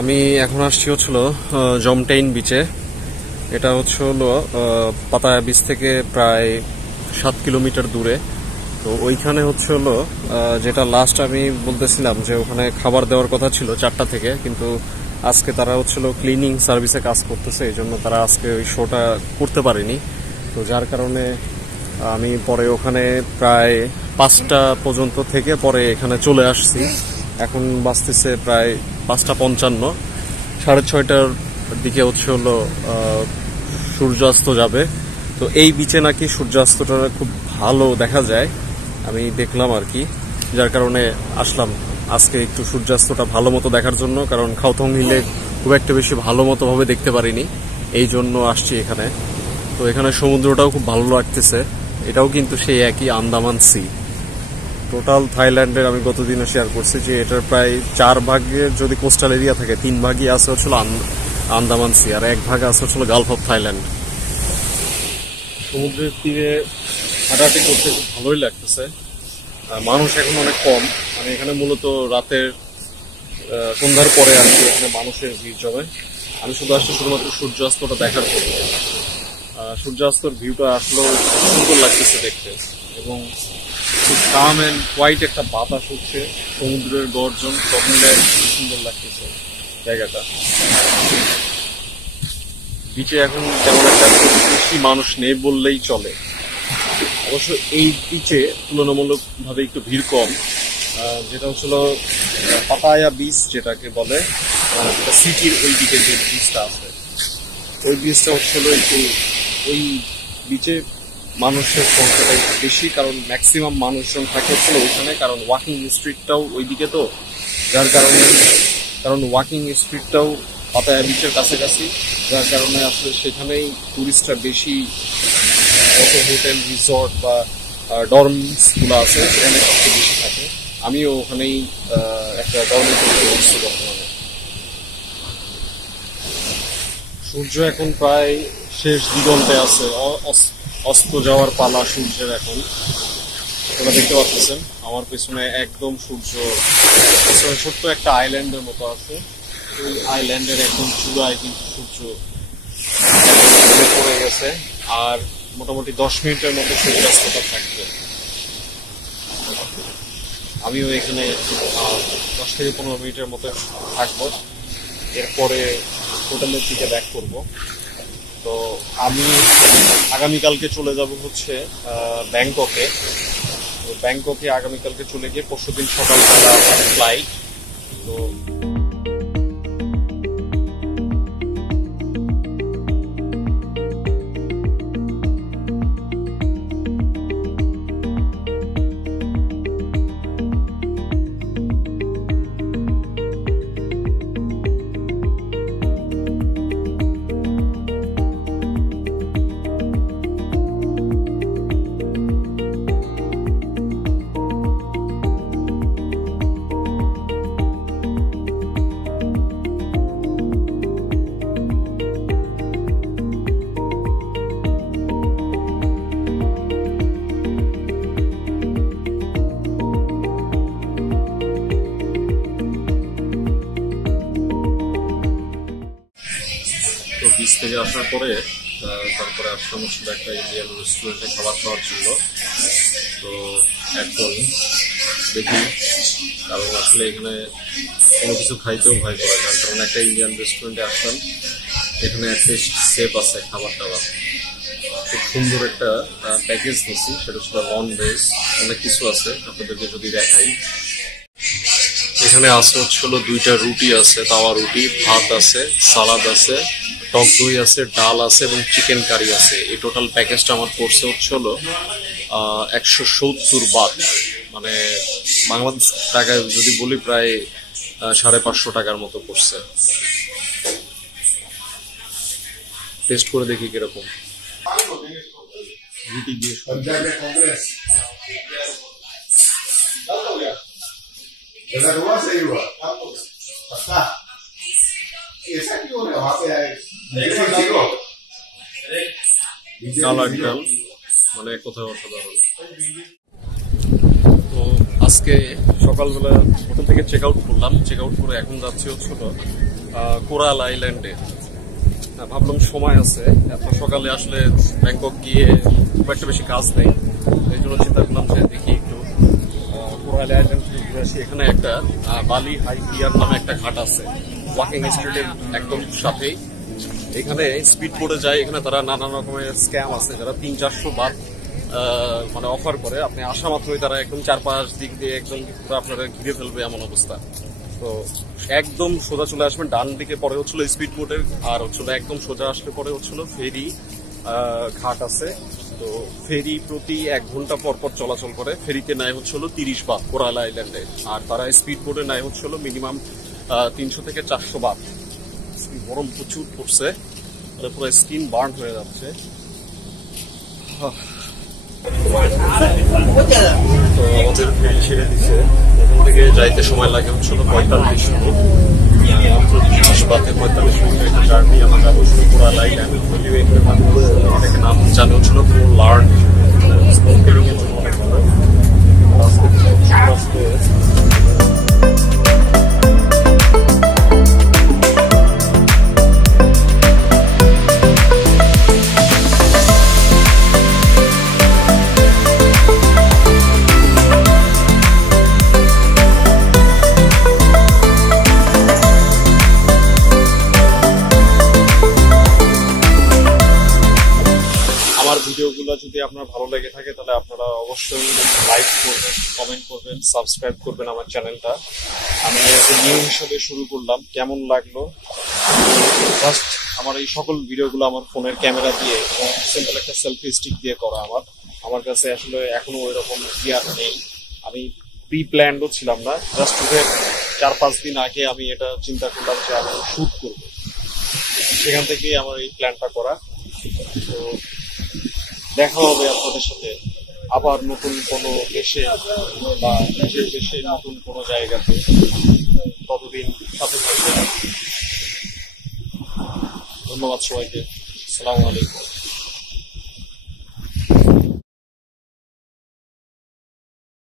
আমি এখন আসছি হচ্ছিল জমটেইন বিচে। এটা হলো পাতায়া বিচ থেকে প্রায় 7 কিলোমিটার দূরে। তো ওইখানে হলো যেটা লাস্ট আমি বলতেছিলাম যে ওখানে খাবার দেওয়ার কথা ছিল 4টা থেকে, কিন্তু আজকে তারা হচ্ছিল ক্লিনিং সার্ভিসে কাজ করতেছে, এই জন্য তারা আজকে ওই শোটা করতে পারেনি। তো যার কারণে আমি পরে ওখানে প্রায় 5টা পর্যন্ত থেকে পরে এখানে চলে আসছি। এখন বাজতেছে প্রায় 5:55, 6:30টার দিকে হলো সূর্যাস্ত যাবে। তো এই বিচে নাকি সূর্যাস্তটা খুব ভালো দেখা যায়, আমি দেখলাম আর কি, যার কারণে আসলাম আজকে একটু সূর্যাস্তটা ভালো মতো দেখার জন্য। কারণ খাওথং হিলে খুব একটা বেশি ভালো মতো ভাবে দেখতে পারিনি, এই জন্য আসছি এখানে। তো এখানে সমুদ্রটাও খুব ভালো লাগতেছে, এটাও কিন্তু সেই একই আন্দামান সি। টোটাল থাইল্যান্ডের আমি গতদিনও শেয়ার করছি যে এটার প্রায় 4 ভাগের যদি কোস্টাল এরিয়া থাকে, 3 ভাগই আছে হচ্ছিল আন্দামান সি, আর 1 ভাগ আছে হচ্ছিল গালফ অফ থাইল্যান্ড। সমুদ্রের তীরে হাঁটাহাঁটি করতে খুব ভালোই লাগতেছে। মানুষ এখন অনেক কম, মানে এখানে মূলত রাতের সন্ধ্যার পরে আর কি এখানে মানুষের ভিড় জমে। আমি শুধু আসছি শুধুমাত্র সূর্যাস্তটা দেখার জন্য। সূর্যাস্তর ভিউটা আসলেও সুন্দর লাগতেছে দেখতে, এবং খুব কাম এন্ড কোয়াইট একটা বাতাস হচ্ছে, সমুদ্রের গর্জন সব মিলে সুন্দর লাগতেছে জায়গাটা। বিচে এখন তেমন একটা বেশি মানুষ নেই বললেই চলে। অবশ্য এই বিচে তুলনামূলকভাবে একটু ভিড় কম, যেটা হচ্ছিল পাতায়া বিচ যেটাকে বলে, যেটা সিটির ওই দিকে যে বিচটা আছে, ওই বিচটা হচ্ছিল একটু, ওই বিচে মানুষের সংখ্যাটা একটু বেশি, কারণ ম্যাক্সিমাম মানুষজন থাকে হচ্ছিল ওইখানে, কারণ ওয়াকিং স্ট্রিটটাও ওইদিকে, তো যার কারণে, কারণ ওয়াকিং স্ট্রিটটাও পাতায়া বিচের কাছাকাছি, যার কারণে আসলে সেখানেই টুরিস্টরা বেশি, কত হোটেল রিসর্ট বা ডর্মস গুলো আছে সেখানে সবচেয়ে বেশি থাকে। আমিও ওখানেই একটা ডর্মে বসছি বর্তমানে। সূর্য এখন প্রায় শেষ দিগন্তে আছে, অস্ত যাওয়ার পালা সূর্যের এখন। তোমরা দেখতে পাচ্ছেন আমার পেছনে একদম সূর্য, পেছনে ছোট্ট একটা আইল্যান্ডের মতো আছে, ওই আইল্যান্ডের একদম চূড়ায় কিন্তু সূর্য পড়ে গেছে। আর মোটামুটি 10 মিনিটের মতো সূর্যাস্তটা থাকবে। আমিও এখানে 10 থেকে 15 মিনিটের মতো থাকবো, এরপরে হোটেলের দিকে ব্যাক করব। তো আমি আগামীকালকে চলে যাব হচ্ছে ব্যাংককে। তো ব্যাংককে আগামীকালকে চলে গিয়ে পরশুদিন সকালবেলা ফ্লাইট। তো বিচ থেকে আসার পরে তারপরে আসলাম হচ্ছিল একটা ইন্ডিয়ান রেস্টুরেন্টে খাবার খাওয়ার জন্য। তো এখন দেখি, কারণ আসলে এখানে কোনো কিছু খাইতেও ভয় করে, যার কারণে একটা ইন্ডিয়ান রেস্টুরেন্টে আসলাম। এখানে একটা সেফ আছে খাবার টাবার, খুব সুন্দর একটা প্যাকেজ নিচ্ছি, সেটা হচ্ছিল নন ভেজ, অনেক কিছু আছে আপনাদেরকে যদি দেখাই। এখানে আছে হচ্ছিল 2টা রুটি আছে, তাওয়া রুটি, ভাত আছে, সালাদ আছে, টক দই আছে, ডাল আছে এবং চিকেন কারি আছে। এই টোটাল প্যাকেজটা আমার পড়ছে হচ্ছিল 170 বাত, মানে বাংলাদেশ টাকায় যদি বলি প্রায় 550 টাকার মতো পড়ছে। টেস্ট করে দেখি কিরকম। রুটি দিয়ে কালার ডাল, মানে কোথাও অসাধারণ। তো আজকে সকালবেলা হোটেল থেকে চেক আউট করলাম, চেক আউট করে এখন যাচ্ছি হচ্ছিল কোরাল আইল্যান্ডে। ভাবলাম সময় আছে, এত সকালে আসলে ব্যাংকক গিয়ে খুব একটা বেশি কাজ নেই, এই জন্য চিন্তা করলাম যে দেখি একটু কোরাল আইল্যান্ড থেকে ঘুরে আসি। এখানে একটা বালি হাই পিয়ার নামে একটা ঘাট আছে, ওয়াকিং স্ট্রিটের একদম সাথেই। এখানে স্পিড বোটে যায়, এখানে তারা নানান রকমের স্ক্যাম আছে, যারা 300-400 বাত মানে অফার করে। আপনি আসা মাত্রই তারা একদম 4-5 দিক দিয়ে একদম পুরো আপনারা ঘিরে ফেলবে এমন অবস্থা। তো একদম সোজা চলে আসবেন, ডান দিকে পরে হচ্ছিল স্পিড বোটের, আর হচ্ছিল একদম সোজা আসলে পরে হচ্ছিল ফেরি ঘাট আছে। তো ফেরি প্রতি 1 ঘন্টা পর পর চলাচল করে। ফেরিতে নেয় হচ্ছিল 30 বাত কোরাল আইল্যান্ডে, আর তারা স্পিড বোটে নেয় হচ্ছিল মিনিমাম 300 থেকে 400 বাত। গরম প্রচুর পড়ছে, পুরো স্কিন বার্ন হয়ে যাচ্ছে। তো আমাদের ফেরি ছেড়ে দিচ্ছে, এখান থেকে যাইতে সময় লাগে হচ্ছিল 45 মিনিট। 30 বাতে 45 মিনিট একটা জার্নি। আমরা যাবো কোরাল আইল্যান্ড, অনেকে নাম জানে হচ্ছিল লার্ন স্নোকেলিং এর জন্য অনেক ভালো। ভিডিওগুলো যদি আপনার ভালো লেগে থাকে তাহলে আপনারা অবশ্যই লাইক করবেন, কমেন্ট করবেন, সাবস্ক্রাইব করবেন আমার চ্যানেলটা। আমি নিউ হিসেবে শুরু করলাম, কেমন লাগলো? জাস্ট আমার এই সকল ভিডিওগুলো আমার ফোনের ক্যামেরা দিয়ে এবং সিম্পল একটা সেলফি স্টিক দিয়ে করা। আমার কাছে আসলে এখনো ওই রকম গিয়ার নেই, আমি প্রি প্ল্যান্ডও ছিলাম না। জাস্ট উঠে 4-5 দিন আগে আমি এটা চিন্তা করলাম যে আমি শুট করবো, সেখান থেকেই আমার এই প্ল্যানটা করা। তো দেখা হবে আপনাদের সাথে আবার নতুন কোনো দেশে বা নিজের দেশে নতুন কোনো জায়গাতে। ততদিন সাথে থাকবেন। ধন্যবাদ সবাইকে। আসসালামু আলাইকুম।